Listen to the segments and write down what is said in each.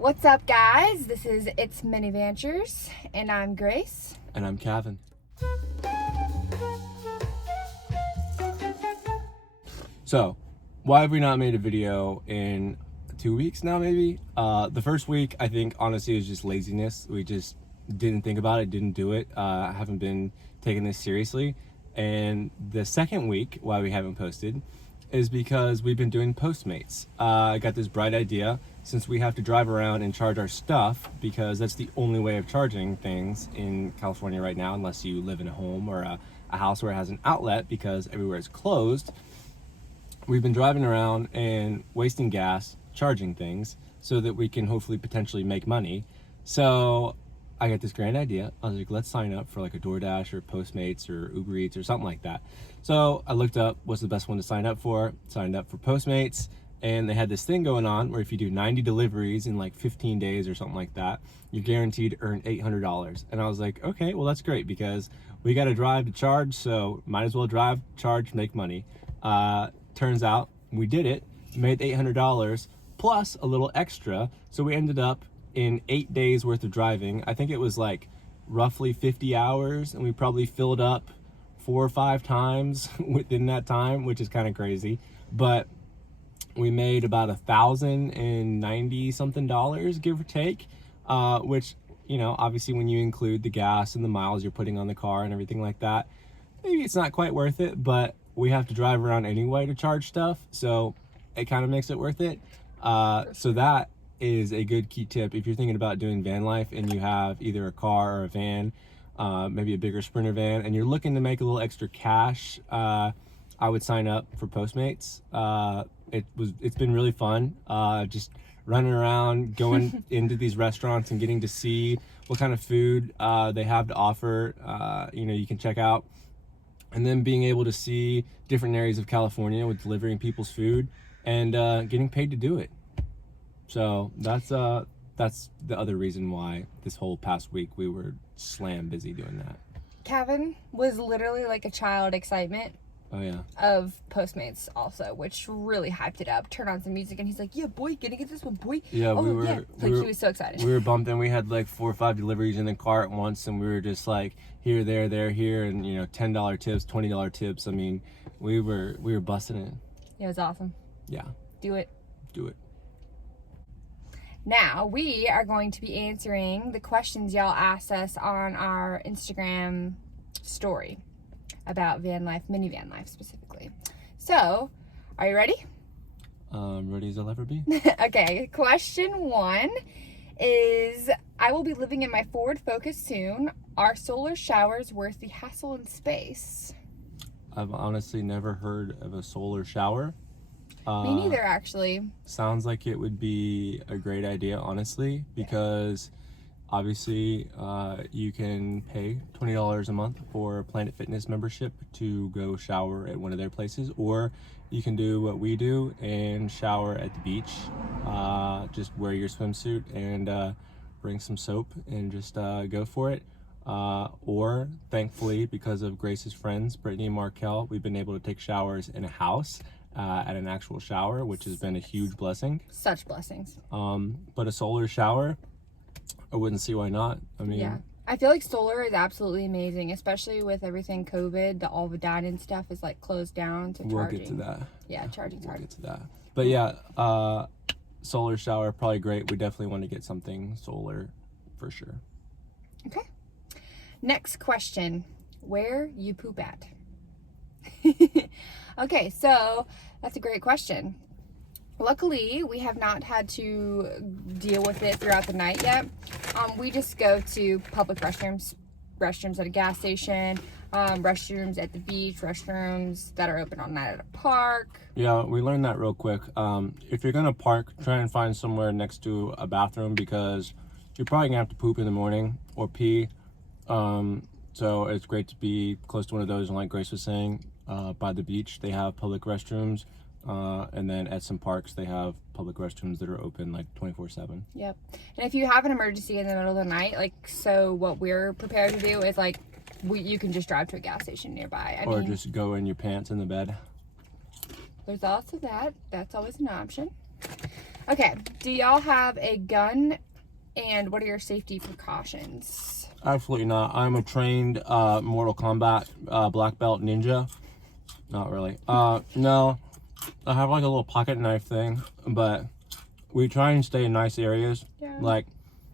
What's up, guys? This is It's Minivantures, and I'm Grace. And I'm Kevin. So, why have we not made a video in 2 weeks now, maybe? The first week, I think, honestly, is just laziness. We just didn't think about it, didn't do it. I haven't been taking this seriously. And the second week, why we haven't posted, is because we've been doing Postmates. I got this bright idea, since we have to drive around and charge our stuff, because that's the only way of charging things in California right now, unless you live in a home or a house where it has an outlet, because everywhere is closed. We've been driving around and wasting gas, charging things, so that we can hopefully potentially make money. So I got this grand idea. I was like, let's sign up for like a DoorDash or Postmates or Uber Eats or something like that. So I looked up what's the best one to sign up for, signed up for Postmates, and they had this thing going on where if you do 90 deliveries in like 15 days or something like that, you're guaranteed to earn $800. And I was like, okay, well that's great, because we got to drive to charge, so might as well drive, charge, make money. Turns out we did it, made $800 plus a little extra. So we ended up in 8 days worth of driving. I think it was like roughly 50 hours, and we probably filled up 4 or 5 times within that time, which is kind of crazy. But we made about $1,090 something, give or take, which, you know, obviously when you include the gas and the miles you're putting on the car and everything like that, maybe it's not quite worth it, but we have to drive around anyway to charge stuff, so it kind of makes it worth it. So that is a good key tip if you're thinking about doing van life and you have either a car or a van, maybe a bigger Sprinter van, and you're looking to make a little extra cash. I would sign up for Postmates. It's been really fun, just running around, going into these restaurants and getting to see what kind of food they have to offer. You can check out, and then being able to see different areas of California with delivering people's food and getting paid to do it. So that's the other reason why this whole past week we were slam busy doing that. Kevin was literally like a child excitement. Oh yeah. Of Postmates also, which really hyped it up. Turn on some music and he's like, "Yeah, boy, gonna get this one, boy." Yeah, he was so excited. We were bumped, and we had like 4 or 5 deliveries in the car at once, and we were just like here, there, here, and $10 tips, $20 tips. I mean, we were busting it. It was awesome. Yeah. Do it. Now, we are going to be answering the questions y'all asked us on our Instagram story about van life, minivan life specifically. So, are you ready? Ready as I'll ever be. Okay, question 1 is, I will be living in my Ford Focus soon. Are solar showers worth the hassle and space? I've honestly never heard of a solar shower. Me neither, actually. Sounds like it would be a great idea, honestly, because obviously you can pay $20 a month for a Planet Fitness membership to go shower at one of their places, or you can do what we do and shower at the beach. Just wear your swimsuit and bring some soap and just go for it. Or thankfully, because of Grace's friends, Brittany and Markel, we've been able to take showers in a house at an actual shower, which has been a huge blessing. Such blessings. But a solar shower, I wouldn't see why not. I mean, yeah, I feel like solar is absolutely amazing, especially with everything COVID. All the dining stuff is like closed down to charging. We'll get to that. Yeah, charging's hard. We'll get to that. But yeah, solar shower, probably great. We definitely want to get something solar for sure. Okay. Next question. Where you poop at? Okay, so that's a great question. Luckily, we have not had to deal with it throughout the night yet. We just go to public restrooms at a gas station, restrooms at the beach, restrooms that are open all night at a park. Yeah, we learned that real quick. If you're gonna park, try and find somewhere next to a bathroom, because you're probably gonna have to poop in the morning or pee. So it's great to be close to one of those, and like Grace was saying, by the beach they have public restrooms, and then at some parks they have public restrooms that are open like 24/7. Yep. And if you have an emergency in the middle of the night, so what we're prepared to do is you can just drive to a gas station nearby. Or just go in your pants in the bed. There's also that. That's always an option. Okay, do y'all have a gun, and what are your safety precautions? Absolutely not. I'm a trained Mortal Kombat black belt ninja. Not really. No, I have like a little pocket knife thing, but we try and stay in nice areas. Yeah. Like,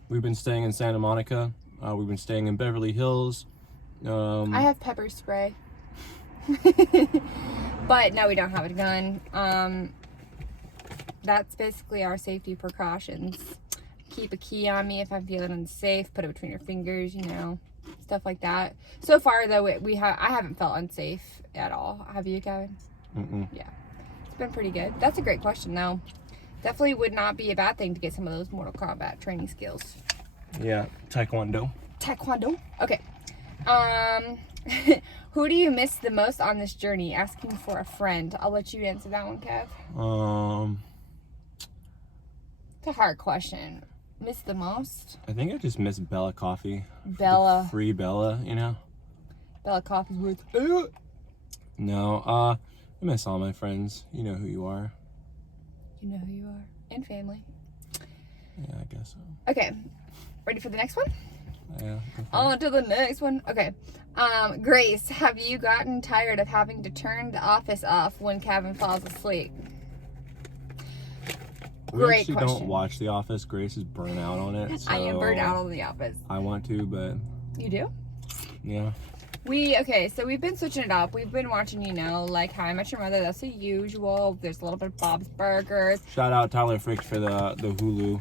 we've been staying in Santa Monica. We've been staying in Beverly Hills. I have pepper spray. But no, we don't have a gun. That's basically our safety precautions. Keep a key on me if I'm feeling unsafe. Put it between your fingers, you know, stuff like that. So far, though, I haven't felt unsafe at all. Have you, Kevin? Mm-mm. Yeah, it's been pretty good. That's a great question, though. Definitely would not be a bad thing to get some of those Mortal Kombat training skills. Yeah, Taekwondo. Taekwondo. Okay. Who do you miss the most on this journey? Asking for a friend. I'll let you answer that one, Kev. It's a hard question. Miss the most? I think I just miss Bella Coffee. Bella. The free Bella, you know? Bella Coffee's worth. No, I miss all my friends. You know who you are. You know who you are. And family. Yeah, I guess so. Okay. Ready for the next one? Yeah. On to the next one. Okay. Grace, have you gotten tired of having to turn the office off when Kevin falls asleep? We Great actually question. don't watch The Office. Grace is burnt out on it. So I am burnt out on The Office. I want to, but You do? yeah. So we've been switching it up. We've been watching, you know, like How I Met Your Mother. That's the usual. There's a little bit of Bob's Burgers. Shout out Tyler Frick for the Hulu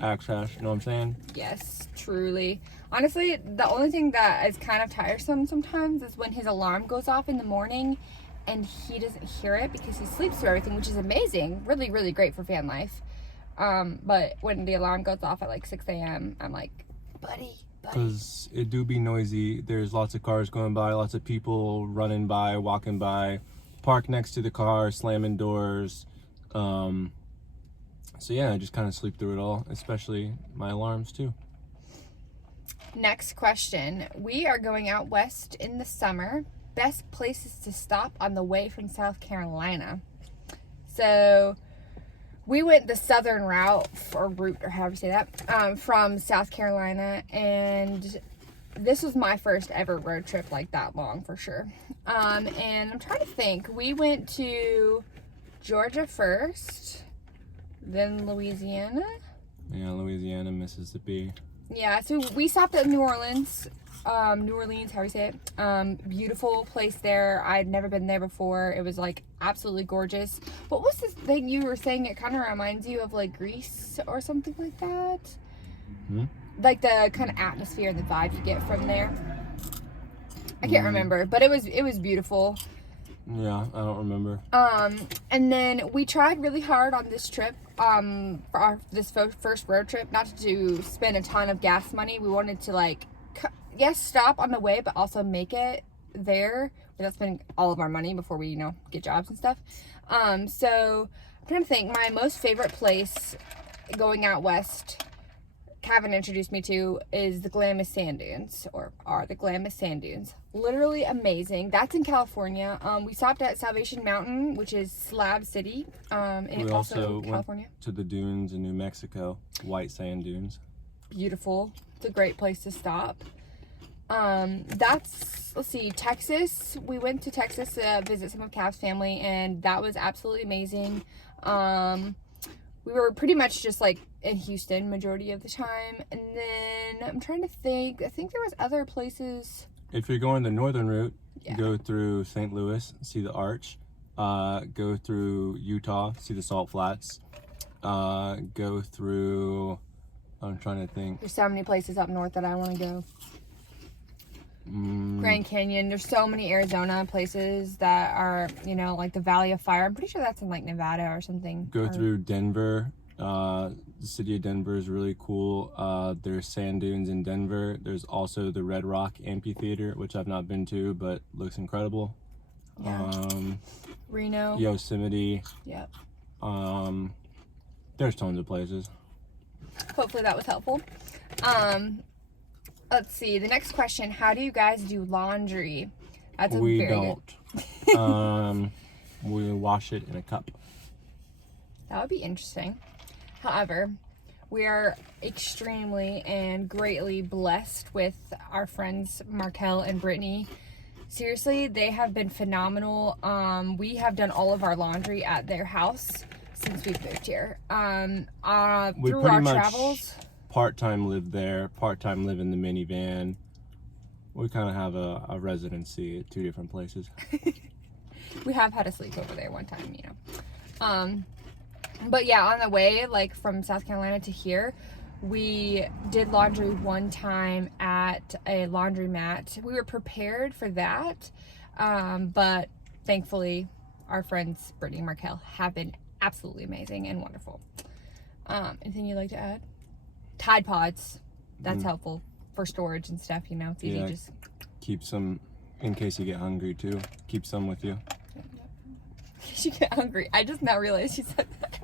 access. You know what I'm saying? Yes, truly. Honestly, the only thing that is kind of tiresome sometimes is when his alarm goes off in the morning and he doesn't hear it because he sleeps through everything, which is amazing. Really, really great for fan life. But when the alarm goes off at like 6 a.m., I'm like, buddy. Because it do be noisy. There's lots of cars going by, lots of people running by, walking by, park next to the car, slamming doors. So yeah, I just kind of sleep through it all, especially my alarms too. Next question. We are going out west in the summer. Best places to stop on the way from South Carolina. So we went the southern route, or however you say that, from South Carolina, and this was my first ever road trip like that long for sure. And I'm trying to think. We went to Georgia first, then Louisiana. Yeah, Louisiana, Mississippi. Yeah, so we stopped at New Orleans, how do you say it? Beautiful place there. I'd never been there before. It was like absolutely gorgeous. What was this thing you were saying? It kind of reminds you of like Greece or something like that. Like the kind of atmosphere and the vibe you get from there. I can't remember, but it was beautiful. Yeah, I don't remember. And then we tried really hard on this trip, for this first road trip, not to spend a ton of gas money. We wanted to like, yes, stop on the way, but also make it there without spending all of our money before we, you know, get jobs and stuff. So I'm trying to think. My most favorite place going out west, Kevin introduced me to, is the Glamis Sand Dunes, or are the Glamis Sand Dunes. Literally amazing. That's in California. We stopped at Salvation Mountain, which is Slab City, and We also California. went to the dunes in New Mexico, White Sand Dunes. Beautiful. It's a great place to stop. Let's see, Texas. We went to Texas to visit some of Cav's family, and that was absolutely amazing. We were pretty much just like in Houston majority of the time, and then I'm trying to think. I think there was other places. If you're going the northern route, Yeah. go through St. Louis, see the Arch. Go through Utah, see the Salt Flats. Go through, I'm trying to think. There's so many places up north that I want to go. Grand Canyon. There's so many Arizona places that are, you know, like the Valley of Fire. I'm pretty sure that's in like Nevada or something. Go through Denver. The city of Denver is really cool. There's sand dunes in Denver. There's also the Red Rock Amphitheater, which I've not been to, but looks incredible. Yeah. Reno. Yosemite. Yep. There's tons of places. Hopefully that was helpful. Let's see. The next question: how do you guys do laundry? That's We don't. We wash it in a cup. That would be interesting. However, we are extremely and greatly blessed with our friends Markel and Brittany. Seriously, they have been phenomenal. We have done all of our laundry at their house since we've moved here. We Through pretty our much travels. part-time live there, part-time live in the minivan. We kind of have a residency at 2 different places. We have had a sleepover there one time, you know. But yeah, on the way, like from South Carolina to here, we did laundry one time at a laundromat. We were prepared for that, but thankfully, our friends Brittany and Markel have been absolutely amazing and wonderful. Anything you'd like to add? Tide Pods, that's helpful for storage and stuff, you know. It's easy to just keep some in case you get hungry too. Keep some with you. You get hungry. I just now realized you said that.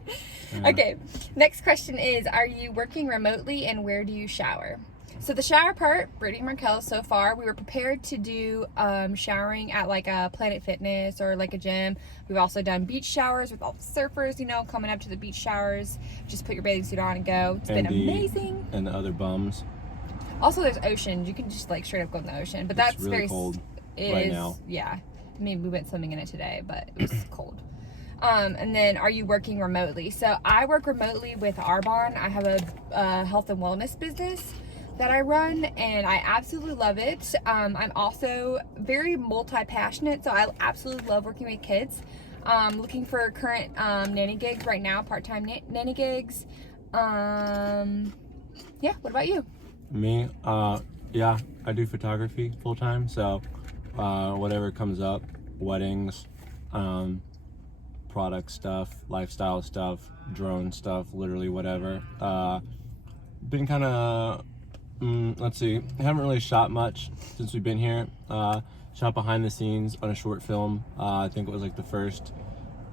Yeah. Okay, next question is, are you working remotely and where do you shower? So the shower part, Brittany and Markel, so far, we were prepared to do showering at like a Planet Fitness or like a gym. We've also done beach showers with all the surfers, you know, coming up to the beach showers. Just put your bathing suit on and go. It's been amazing. And the other bums. Also, there's ocean. You can just like straight up go in the ocean. But that's really very cold right now. Yeah. I mean, we went swimming in it today, but it was cold. And then, are you working remotely? So I work remotely with Arbonne. I have a health and wellness business that I run, and I absolutely love it. I'm also very multi-passionate, so I absolutely love working with kids. Looking for current nanny gigs right now, part-time nanny gigs. Yeah, what about you? Me, yeah, I do photography full-time, so whatever comes up, weddings, product stuff, lifestyle stuff, drone stuff, literally whatever. Been kind of, let's see, haven't really shot much since we've been here. Shot behind the scenes on a short film. I think it was like the first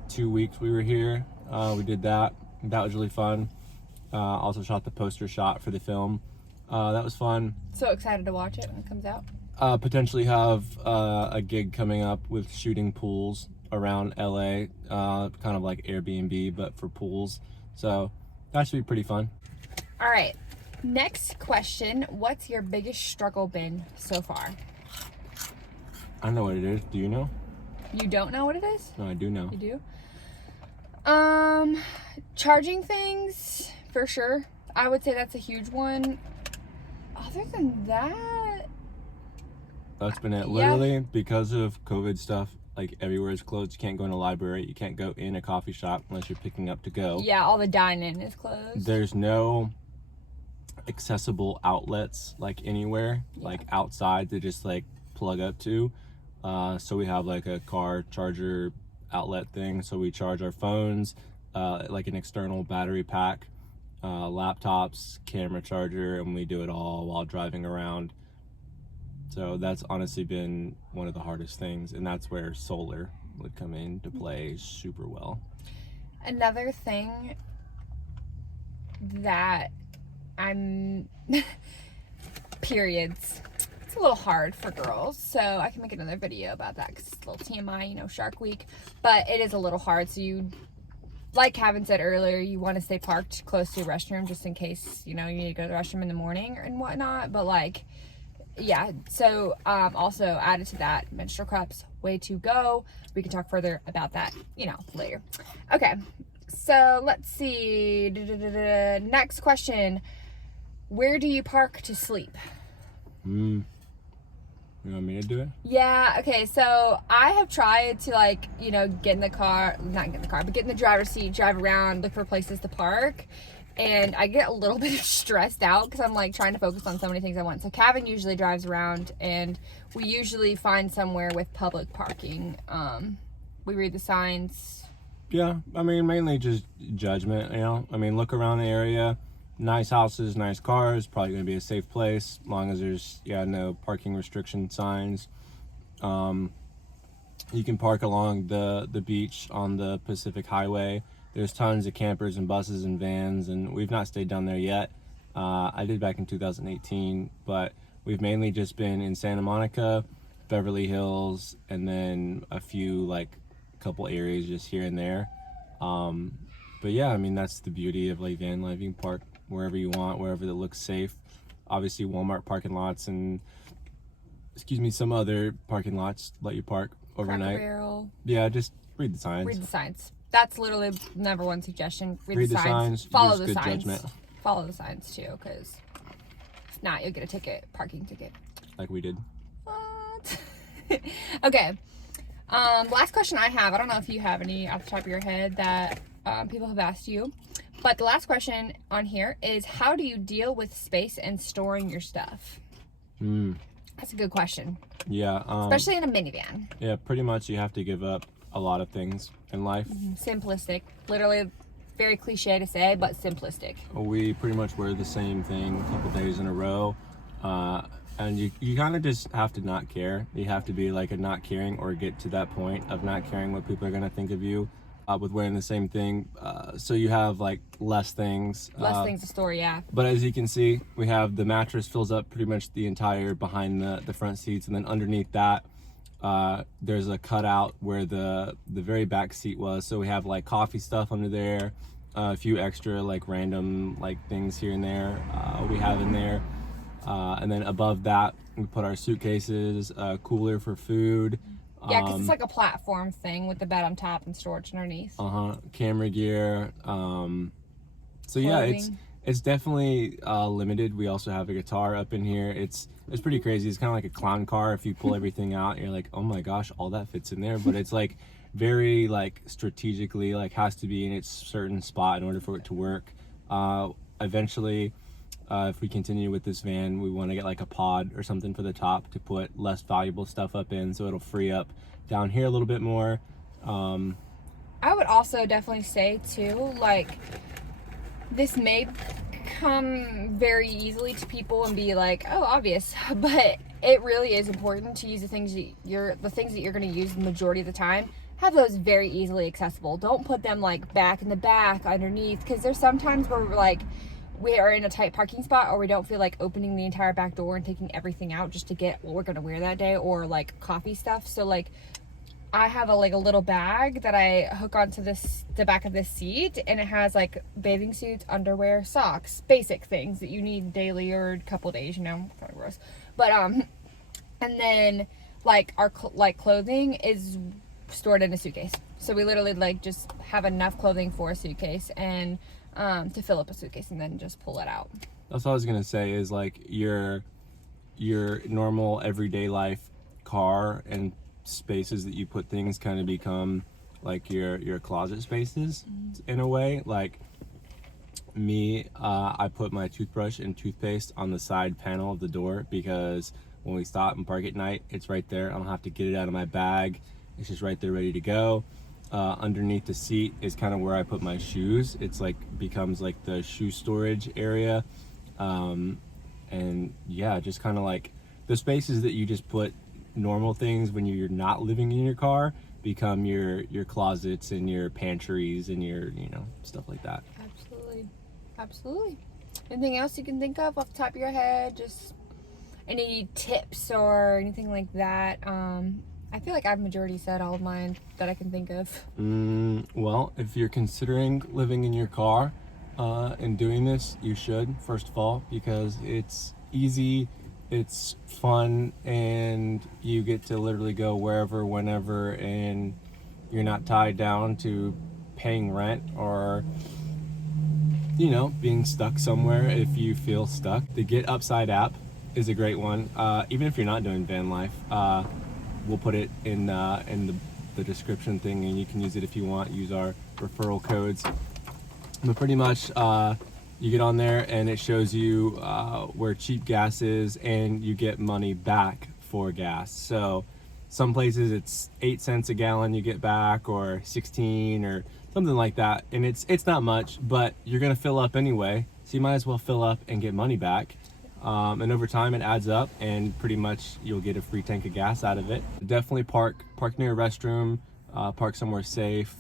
2 weeks we were here. We did that. That was really fun. Also shot the poster shot for the film. That was fun. So excited to watch it when it comes out. Potentially have a gig coming up with shooting pools around LA, kind of like Airbnb, but for pools. So that should be pretty fun. All right. Next question. What's your biggest struggle been so far? I know what it is. Do you know? You don't know what it is? No, I do know. You do? Charging things, for sure. I would say that's a huge one. Other than that... That's been it. Literally, because of COVID stuff, like everywhere is closed. You can't go in a library. You can't go in a coffee shop unless you're picking up to go. Yeah, all the dine-in is closed. There's no accessible outlets like anywhere, like outside to just like plug up to. So we have like a car charger outlet thing. So we charge our phones, like an external battery pack, laptops, camera charger, and we do it all while driving around. So that's honestly been one of the hardest things, and that's where solar would come into play super well. Another thing that I'm periods. It's a little hard for girls, so I can make another video about that because it's a little TMI, you know, Shark Week. But it is a little hard, so you, like Kevin said earlier, you want to stay parked close to your restroom just in case, you know, you need to go to the restroom in the morning and whatnot. But like, yeah, so also added to that, menstrual cups, way to go. We can talk further about that, you know, later. Okay, so let's see. Next question. Where do you park to sleep? You want me to do it? Yeah, okay, so I have tried to, like, you know, get in the car, not get in the car, but get in the driver's seat, drive around, look for places to park. And I get a little bit stressed out because I'm like trying to focus on so many things at once. So Kevin usually drives around, and we usually find somewhere with public parking. We read the signs. Yeah, I mean, mainly just judgment, you know. I mean, look around the area. Nice houses, nice cars, probably going to be a safe place as long as there's, no parking restriction signs. You can park along the beach on the Pacific Highway. There's tons of campers and buses and vans, and we've not stayed down there yet. I did back in 2018, but we've mainly just been in Santa Monica, Beverly Hills, and then a few, like, couple areas just here and there. But yeah, I mean, that's the beauty of like van life. You can park wherever you want, wherever that looks safe. Obviously, Walmart parking lots and some other parking lots let you park overnight. Cracker Barrel. Yeah, just read the signs. Read the signs. That's literally number one suggestion. Read the signs. Follow use the good signs. judgment. Follow the signs too, because if not, you'll get a ticket, parking ticket. Like we did. What? Okay. Last question I have. I don't know if you have any off the top of your head that people have asked you, but the last question on here is, how do you deal with space and storing your stuff? That's a good question. Yeah. Especially in a minivan. Yeah, pretty much you have to give up a lot of things in life. Simplistic. Literally very cliche to say, but simplistic. We pretty much wear the same thing a couple days in a row. And you kind of just have to not care. You have to be like a not caring, or get to that point of not caring what people are going to think of you with wearing the same thing. So you have like less things. Less things to store, yeah. But as you can see, we have the mattress fills up pretty much the entire behind the front seats. And then underneath that, there's a cutout where the very back seat was. So we have like coffee stuff under there, a few extra like random like things here and there we have in there. And then above that, we put our suitcases, cooler for food. Yeah, because it's like a platform thing with the bed on top and storage underneath. Camera gear. So yeah, it's definitely limited. We also have a guitar up in here. It's pretty crazy. It's kind of like a clown car. If you pull everything out, you're like, oh my gosh, all that fits in there. But it's like very like strategically like has to be in its certain spot in order for it to work. Eventually, if we continue with this van, we want to get like a pod or something for the top to put less valuable stuff up in, so it'll free up down here a little bit more. I would also definitely say too, like, this may come very easily to people and be like, oh, obvious, but it really is important to use the things that you're going to use the majority of the time. Have those very easily accessible. Don't put them like back in the back underneath, because there's sometimes where we're like, we are in a tight parking spot, or we don't feel like opening the entire back door and taking everything out just to get what we're going to wear that day, or like coffee stuff. So like I have a little bag that I hook onto the back of this seat, and it has like bathing suits, underwear, socks, basic things that you need daily or a couple days, kind of gross. But and then like our clothing is stored in a suitcase. So we literally like just have enough clothing for a suitcase and to fill up a suitcase and then just pull it out. That's what I was gonna say, is like your normal everyday life car and spaces that you put things kind of become like your closet spaces in a way. Like me, I put my toothbrush and toothpaste on the side panel of the door, because when we stop and park at night, it's right there. I don't have to get it out of my bag. It's just right there ready to go. Underneath the seat is kind of where I put my shoes. It's like becomes like the shoe storage area. And yeah, just kind of like the spaces that you just put normal things when you're not living in your car become your closets and your pantries and your stuff like that. Absolutely. Anything else you can think of off the top of your head? Just any tips or anything like that? I feel like I've majority said all of mine that I can think of. Well, if you're considering living in your car and doing this, you should, first of all, because it's easy, it's fun, and you get to literally go wherever, whenever, and you're not tied down to paying rent or being stuck somewhere if you feel stuck. The Get Upside app is a great one. Even if you're not doing van life, we'll put it in the description thing, and you can use it if you want. Use our referral codes. But pretty much, you get on there and it shows you where cheap gas is, and you get money back for gas. So some places it's 8 cents a gallon you get back, or 16 or something like that. And it's not much, but you're gonna fill up anyway, so you might as well fill up and get money back. And over time it adds up, and pretty much you'll get a free tank of gas out of it. Definitely park near a restroom, park somewhere safe,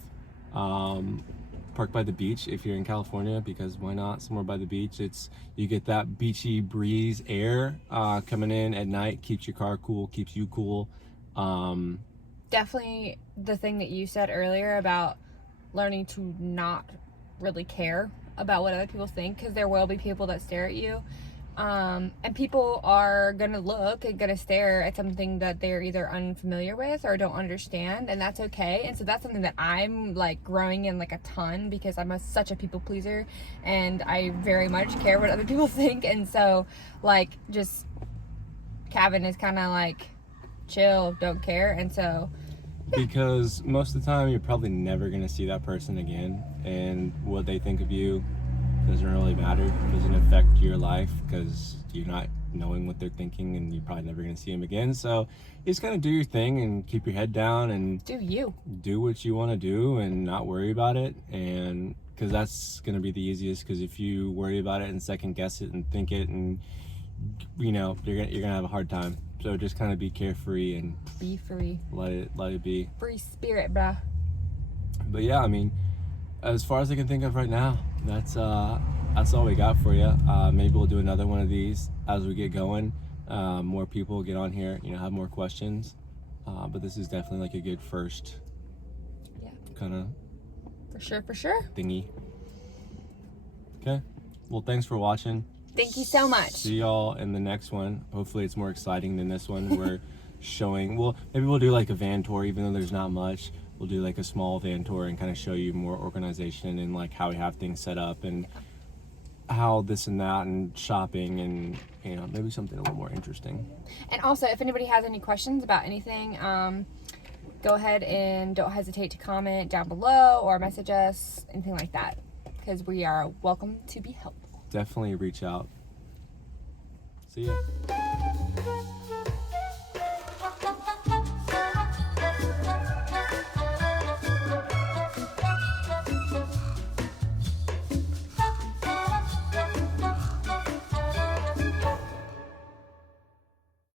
park by the beach if you're in California, because why not? Somewhere by the beach. You get that beachy breeze air coming in at night, keeps your car cool, keeps you cool. Definitely the thing that you said earlier about learning to not really care about what other people think, because there will be people that stare at you. And people are gonna look and gonna stare at something that they're either unfamiliar with or don't understand, and that's okay. And so that's something that I'm like growing in like a ton, because I'm such a people pleaser and I very much care what other people think. And so like just Kevin is kind of like chill, don't care. And so because most of the time you're probably never going to see that person again, and what they think of you doesn't really matter. It doesn't affect your life because you're not knowing what they're thinking, and you're probably never going to see them again. So you just kind of do your thing and keep your head down and do what you want to do and not worry about it. And because that's going to be the easiest, because if you worry about it and second guess it and think it, and you know, you're gonna have a hard time. So just kind of be carefree and be free. Let it be. Free spirit, bruh. But yeah, I mean, as far as I can think of right now, that's all we got for you. Maybe we'll do another one of these as we get going. More people get on here, you know, have more questions. But this is definitely like a good first kind of for sure thingy. Okay. Well, thanks for watching. Thank you so much. See y'all in the next one. Hopefully it's more exciting than this one. We're showing, well, maybe we'll do like a van tour, even though there's not much. We'll do like a small van tour and kind of show you more organization and like how we have things set up and how this and that and shopping and, you know, maybe something a little more interesting. And also, if anybody has any questions about anything, go ahead and don't hesitate to comment down below or message us, anything like that, because we are welcome to be helpful. Definitely reach out. See ya.